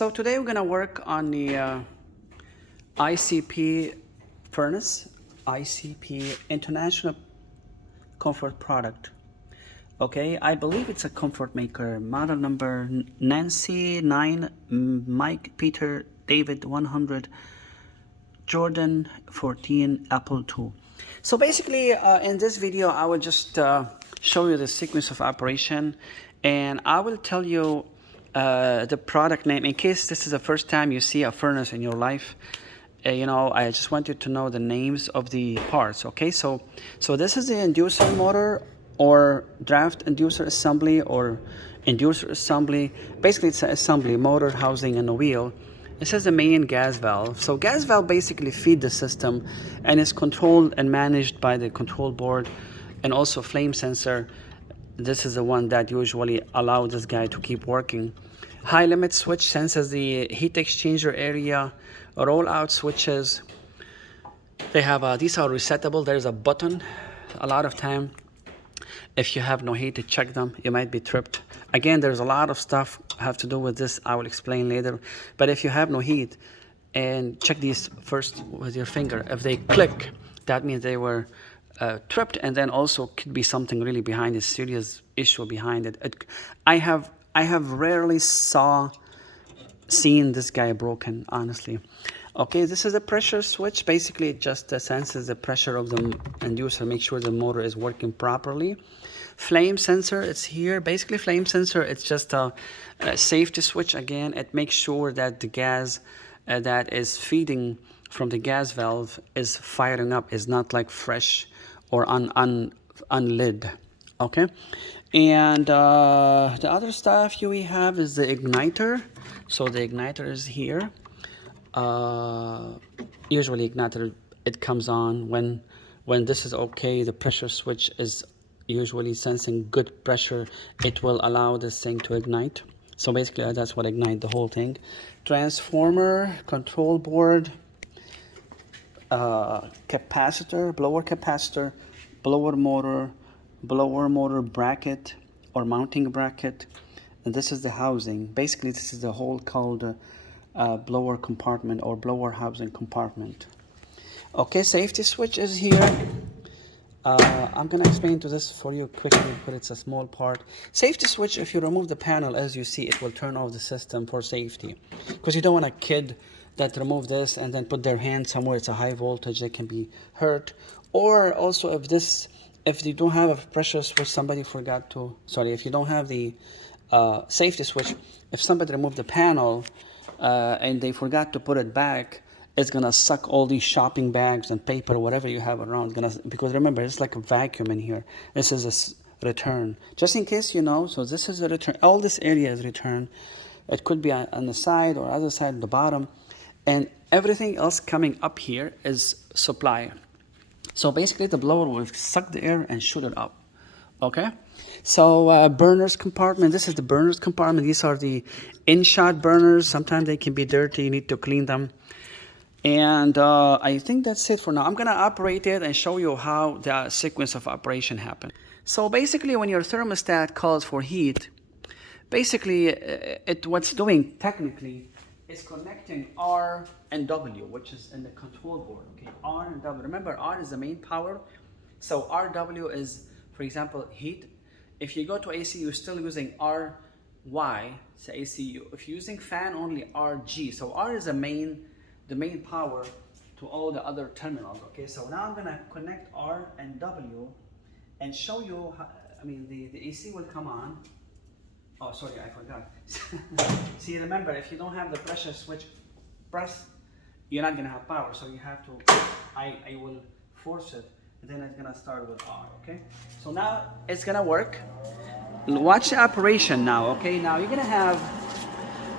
So today we're gonna work on the ICP furnace, ICP International Comfort product. Okay, I believe it's a Comfortmaker, model number Nancy 9, Mike Peter David 100, Jordan 14, Apple 2. So basically in this video I will just show you the sequence of operation, and I will tell you the product name in case this is the first time you see a furnace in your life. You know, I just want you to know the names of the parts. Okay, so this is the inducer motor or draft inducer assembly or inducer assembly. Basically it's an assembly, motor, housing, and a wheel. This is the main gas valve. So gas valve basically feed the system and is controlled and managed by the control board, and also flame sensor. This is the one that usually allows this guy to keep working. High limit switch senses the heat exchanger area. Roll-out switches, they have these are resettable. There's a button. A lot of time if you have no heat to check them, you might be tripped. Again, there's a lot of stuff have to do with this. I will explain later. But if you have no heat, and check these first with your finger, if they click, that means they were tripped, and then also could be something really behind it, serious issue behind it. I have rarely seen this guy broken, honestly. Okay, this is a pressure switch. Basically it just senses the pressure of the inducer, make sure the motor is working properly. Flame sensor, it's here. Basically flame sensor, it's just a safety switch. Again, it makes sure that the gas that is feeding from the gas valve is firing up, is not like fresh or unlid. Okay, and the other stuff we have is the igniter. So the igniter is here. Usually igniter, it comes on when this is okay. The pressure switch is usually sensing good pressure. It will allow this thing to ignite. So basically that's what ignite the whole thing. Transformer, control board, capacitor, blower motor bracket or mounting bracket, and this is the housing. Basically this is the hole called blower compartment or blower housing compartment. Okay, safety switch is here. I'm gonna explain to this for you quickly because it's a small part. Safety switch, if you remove the panel, as you see, it will turn off the system for safety, because you don't want a kid that remove this and then put their hand somewhere it's a high voltage, they can be hurt. Or also if you don't have a pressure switch, somebody forgot to, sorry, if you don't have the safety switch, if somebody removed the panel and they forgot to put it back, it's gonna suck all these shopping bags and paper, whatever you have around. Because remember, it's like a vacuum in here. This is a return, just in case you know. So this is a return. All this area is return. It could be on the side or other side at the bottom, and everything else coming up here is supply. So basically the blower will suck the air and shoot it up. Okay, so burners compartment, this is the burners compartment. These are the in-shot burners. Sometimes they can be dirty, you need to clean them. And I think that's it for now. I'm gonna operate it and show you how the sequence of operation happens. So basically when your thermostat calls for heat, basically what's doing technically is connecting R and W, which is in the control board. Okay, R and W. Remember, R is the main power. So RW is, for example, heat. If you go to AC, you're still using RY, so AC. If you're using fan, only RG. So R is the main power to all the other terminals. Okay, so now I'm gonna connect R and W and show you how, I mean, the AC will come on. Oh, sorry, I forgot. See, remember, if you don't have the pressure switch press, you're not gonna have power. So you have to, I will force it, and then it's gonna start with R, okay? So now it's gonna work. Watch the operation now, okay? Now you're gonna have,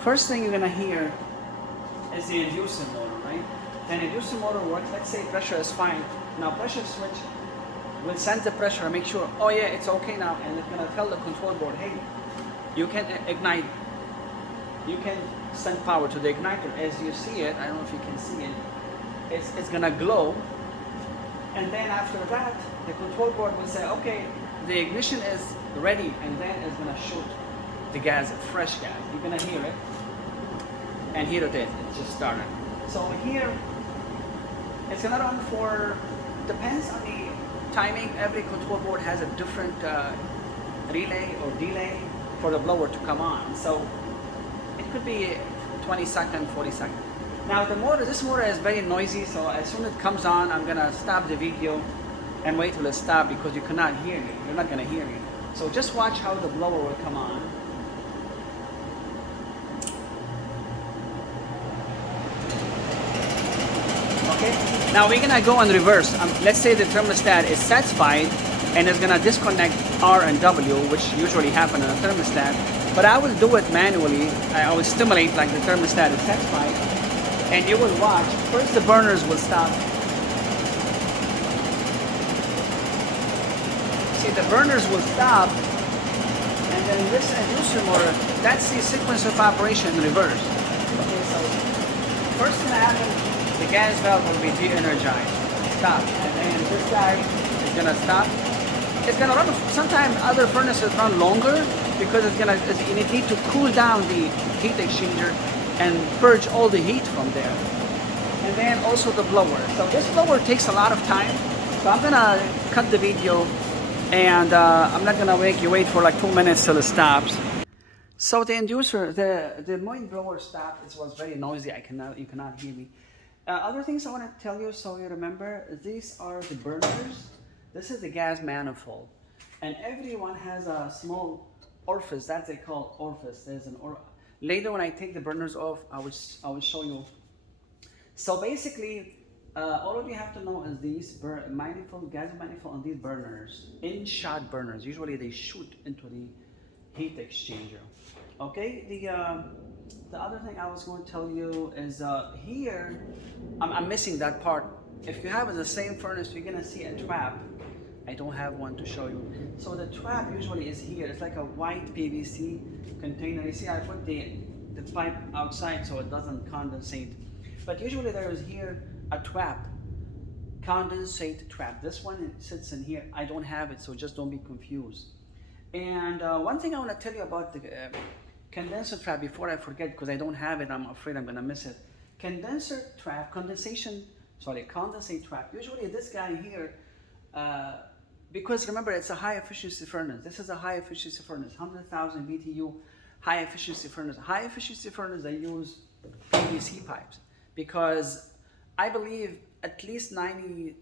first thing you're gonna hear is the inducer motor, right? Then inducer motor works. Let's say pressure is fine. Now pressure switch will sense the pressure and make sure, oh yeah, it's okay now, and it's gonna tell the control board, hey, you can ignite, you can send power to the igniter. As you see it, I don't know if you can see it, it's gonna glow. And then after that, the control board will say, okay, the ignition is ready, and then it's gonna shoot the gas, fresh gas. You're gonna hear it. and here it is. It just started. So here, it's gonna run for, depends on the timing. Every control board has a different relay or delay for the blower to come on. So it could be 20 seconds, 40 seconds. Now the motor, this motor is very noisy, so as soon as it comes on, I'm gonna stop the video and wait till it stops because you cannot hear me. You're not gonna hear me. So just watch how the blower will come on. Okay, now we're gonna go in reverse. Let's say the thermostat is satisfied and it's gonna disconnect R and W, which usually happen in a thermostat. But I will do it manually. I will stimulate like the thermostat is satisfied, and you will watch. First, the burners will stop. See, the burners will stop, and then this inducer motor, that's the sequence of operation in reverse. Okay, so first thing that happens, the gas valve will be de-energized, stop, and then this guy is gonna stop. It's gonna run. Sometimes other furnaces run longer because you need to cool down the heat exchanger and purge all the heat from there. And then also the blower. So this blower takes a lot of time. So I'm gonna cut the video, and I'm not gonna make you wait for like 2 minutes till it stops. So the inducer, the main blower stopped. It was very noisy. You cannot hear me. Other things I want to tell you, so you remember, these are the burners. This is the gas manifold, and everyone has a small orifice that they call orifice. There's an later when I take the burners off, I will show you. So basically, all of you have to know is these manifold, gas manifold, and these burners, in-shot burners. Usually they shoot into the heat exchanger. Okay, the other thing I was going to tell you is here, I'm missing that part. If you have the same furnace, you're gonna see a trap. I don't have one to show you. So the trap usually is here. It's like a white PVC container. You see, I put the pipe outside so it doesn't condensate. But usually there is here a trap, condensate trap. This one sits in here. I don't have it, so just don't be confused. And one thing I want to tell you about the condenser trap before I forget, because I don't have it, I'm afraid I'm gonna miss it. Condensate trap. Usually this guy here, because remember it's a high efficiency furnace. This is a high efficiency furnace, 100,000 BTU high efficiency furnace. High efficiency furnace, they use PVC pipes because I believe at least 92%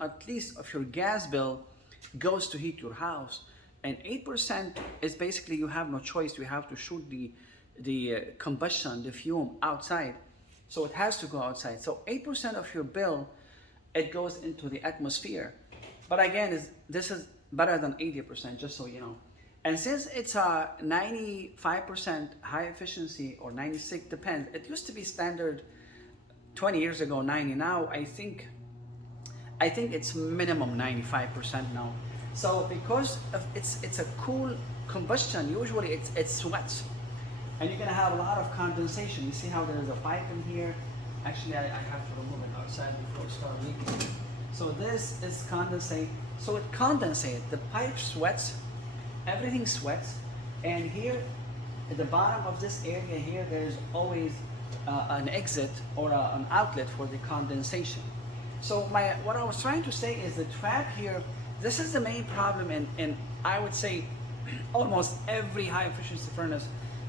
at least of your gas bill goes to heat your house, and 8% is basically you have no choice. You have to shoot the combustion, the fume outside, so it has to go outside. So 8% of your bill, it goes into the atmosphere. But again, this is better than 80%, just so you know. And since it's a 95% high efficiency, or 96, depends. It used to be standard 20 years ago, 90. Now I think it's minimum 95% now. So because of it's a cool combustion, usually it sweats, and you're gonna have a lot of condensation. You see how there's a pipe in here? Actually, I have to remove it outside before it starts leaking. So this is condensate. So it condensates. The pipe sweats. Everything sweats. And here, at the bottom of this area here, there's always an exit or an outlet for the condensation. So what I was trying to say is the trap here. This is the main problem in I would say almost every high efficiency furnace.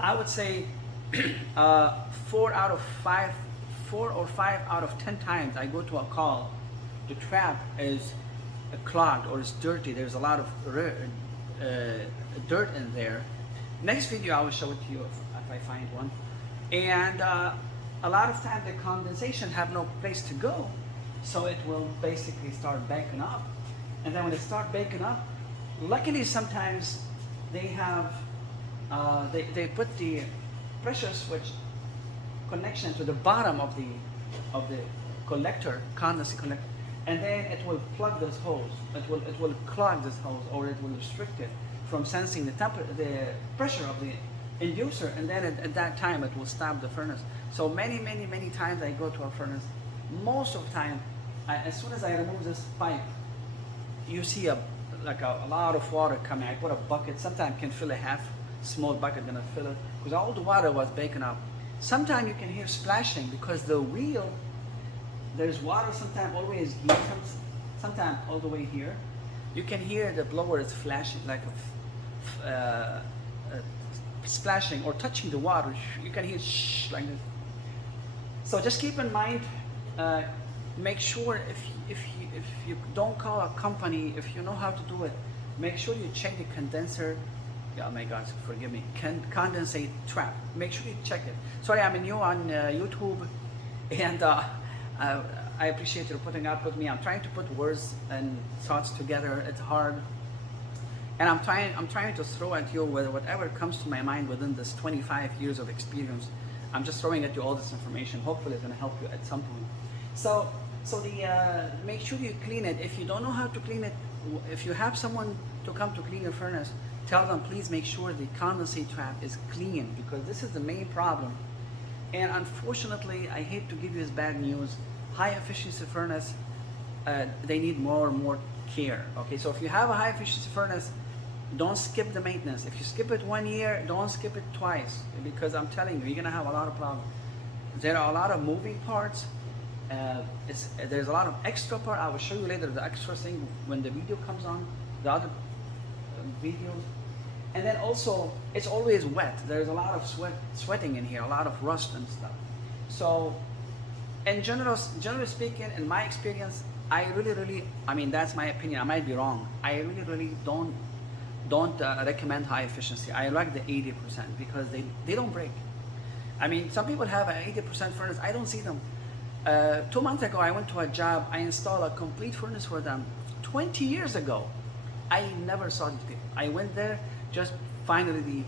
I would say 4 or 5 out of 10 times I go to a call, the trap is clogged or it's dirty. There's a lot of dirt in there. Next video I will show it to you if I find one. And a lot of times the condensation have no place to go, so it will basically start backing up. And then when it starts baking up, luckily sometimes they have they put the pressure switch connection to the bottom of the collector, condensate collector, and then it will plug this hose. It will clog this hose, or it will restrict it from sensing the pressure of the inducer, and then at that time it will stop the furnace. So many times I go to a furnace. Most of the time, as soon as I remove this pipe, you see a lot of water coming. I put a bucket, sometimes can fill a small bucket gonna fill it because all the water was baking up. Sometimes you can hear splashing because the wheel, there's water sometimes always here, sometimes all the way here. You can hear the blower is flashing like splashing or touching the water. You can hear shh like this. So just keep in mind, make sure if you don't call a company, if you know how to do it, make sure you check the condenser. Oh my God, forgive me. Condensate trap. Make sure you check it. Sorry, I'm new on YouTube, and I appreciate you putting up with me. I'm trying to put words and thoughts together. It's hard, and I'm trying to throw at you with whatever comes to my mind within this 25 years of experience. I'm just throwing at you all this information. Hopefully, it's going to help you at some point. So make sure you clean it. If you don't know how to clean it, if you have someone to come to clean your furnace, tell them please make sure the condensate trap is clean, because this is the main problem. And unfortunately, I hate to give you this bad news, high efficiency furnace, they need more and more care. Okay, so if you have a high efficiency furnace, don't skip the maintenance. If you skip it 1 year, don't skip it twice, because I'm telling you, you're gonna have a lot of problems. There are a lot of moving parts. There's a lot of extra part. I will show you later the extra thing when the video comes on, the other videos. And then also, it's always wet. There's a lot of sweating in here, a lot of rust and stuff. So, in generally speaking, in my experience, I really, I mean, that's my opinion. I might be wrong. I really don't recommend high efficiency. I like the 80% because they don't break. I mean, some people have an 80% furnace. I don't see them. 2 months ago, I went to a job. I installed a complete furnace for them 20 years ago. I never saw these people. I went there, just finally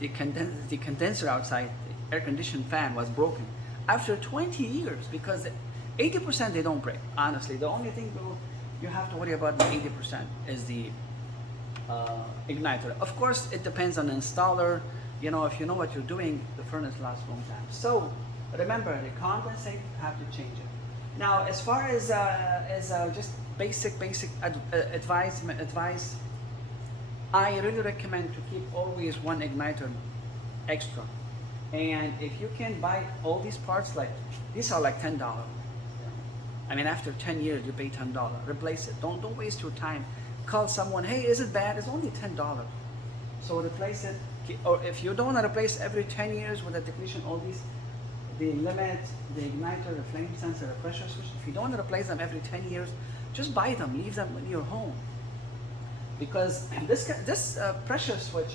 the condenser outside, the air conditioned fan was broken. After 20 years, because 80% they don't break, honestly. The only thing you have to worry about the 80% is the igniter. Of course, it depends on the installer. You know, if you know what you're doing, the furnace lasts a long time. So remember, the condensate, have to change it. Now, as far as just basic advice, I really recommend to keep always one igniter extra. And if you can buy all these parts, like these are like $10. I mean, after 10 years, you pay $10. Replace it. Don't waste your time. Call someone. Hey, is it bad? It's only $10. So replace it. Or if you don't want to replace every 10 years with a technician, all these, the limit, the igniter, the flame sensor, the pressure switch, if you don't want to replace them every 10 years, just buy them, leave them in your home. Because this pressure switch,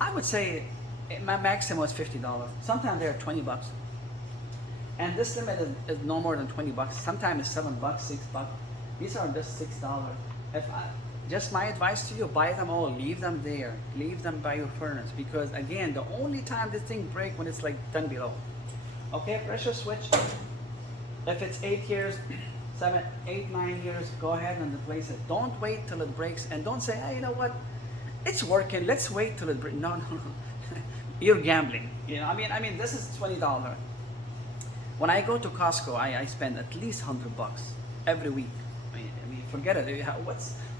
I would say my maximum is $50. Sometimes they're $20. And this limit is no more than $20. Sometimes it's $7, $6. These are just $6. Just my advice to you, buy them all, leave them there, leave them by your furnace, because again, the only time this thing breaks when it's like 10 below. Okay, pressure switch, if it's 8 years, 7, 8, 9 years, go ahead and replace it. Don't wait till it breaks, and don't say, hey, you know what, it's working, let's wait till it breaks. No, you're gambling. You know, I mean, this is $20. When I go to Costco, I spend at least $100 every week. I mean, forget it.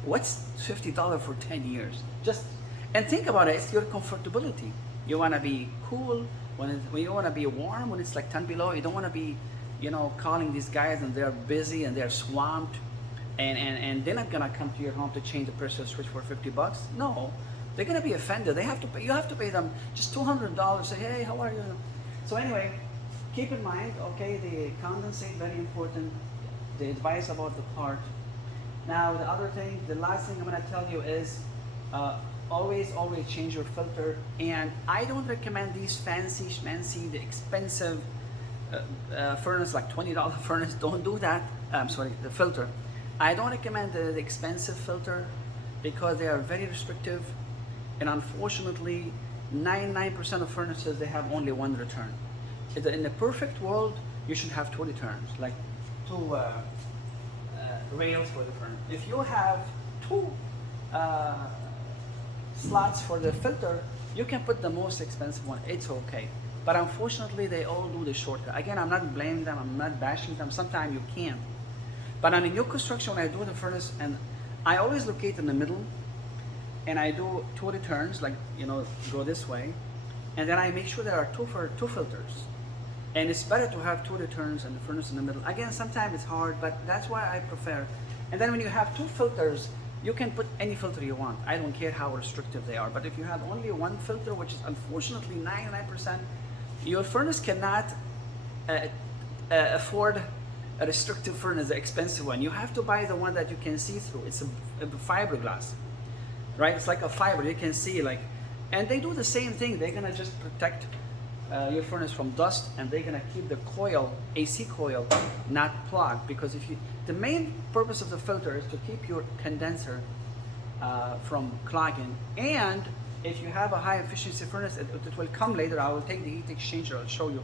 What's $50 for 10 years? And think about it. It's your comfortability. You want to be cool when you want to be warm when it's like 10 below. You don't want to be, calling these guys and they're busy and they're swamped, and they're not gonna come to your home to change the pressure switch for $50. No, they're gonna be offended. You have to pay them just $200. Say, hey, how are you? So anyway, keep in mind, okay, the condensate, very important. The advice about the part. Now, the other thing, the last thing I'm going to tell you is always change your filter. And I don't recommend these fancy schmancy, the expensive furnace, like $20 furnace. Don't do that. The filter. I don't recommend the expensive filter because they are very restrictive. And unfortunately, 99% of furnaces, they have only one return. In the perfect world, you should have 2 returns, like 2 rails for the furnace. If you have 2 slots for the filter, you can put the most expensive one. It's okay. But unfortunately, they all do the shortcut. Again, I'm not blaming them. I'm not bashing them. Sometimes you can. But on a new construction, when I do the furnace, and I always locate in the middle, and I do 2 returns, like, you know, go this way, and then I make sure there are two filters. And it's better to have 2 returns and the furnace in the middle. Again, sometimes it's hard, but that's why I prefer. And then when you have 2 filters, you can put any filter you want. I don't care how restrictive they are. But if you have only 1 filter, which is unfortunately 99%, your furnace cannot afford a restrictive furnace, an expensive one. You have to buy the one that you can see through. It's a fiberglass, right? It's like a fiber, you can see, like, and they do the same thing. They're gonna just protect your furnace from dust, and they're gonna keep the coil, AC coil, not plugged. Because if you, the main purpose of the filter is to keep your condenser from clogging. And if you have a high efficiency furnace, it will come later. I will take the heat exchanger, I'll show you.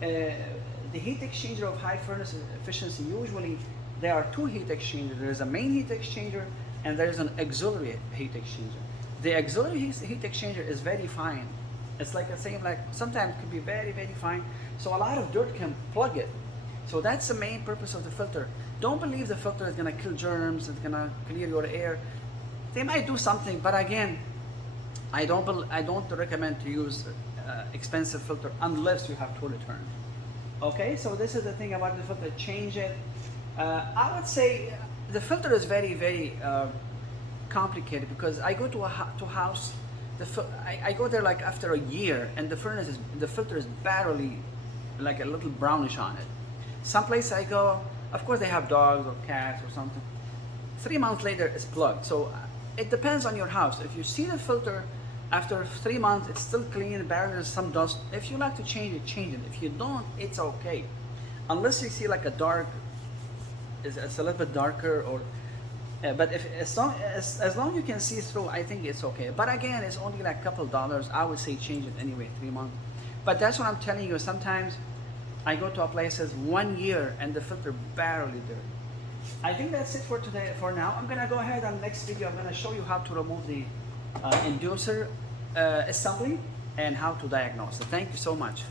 The heat exchanger of high furnace efficiency, usually there are 2 heat exchangers. There is a main heat exchanger and there is an auxiliary heat exchanger. The auxiliary heat exchanger is very fine. It's like the same, like sometimes it could be very, very fine. So a lot of dirt can plug it. So that's the main purpose of the filter. Don't believe the filter is gonna kill germs, it's gonna clear your air. They might do something, but again, I don't recommend to use expensive filter unless you have 2 returns. Okay, so this is the thing about the filter. Change it. I would say the filter is very, very complicated, because I go to a house. I go there like after a year, and the filter is barely like a little brownish on it. Some place I go, of course they have dogs or cats or something. 3 months later it's plugged. So it depends on your house. If you see the filter after 3 months it's still clean, barely there's some dust, if you like to change it, change it. If you don't, it's okay. Unless you see like a dark, it's a little bit darker, or but if as long you can see through, I think it's okay. But again, it's only like a couple dollars. I would say change it anyway, 3 months. But that's what I'm telling you. Sometimes I go to a place that's 1 year and the filter barely dirty. I think that's it for today. For now, I'm gonna go ahead on next video. I'm gonna show you how to remove the inducer assembly and how to diagnose it. Thank you so much.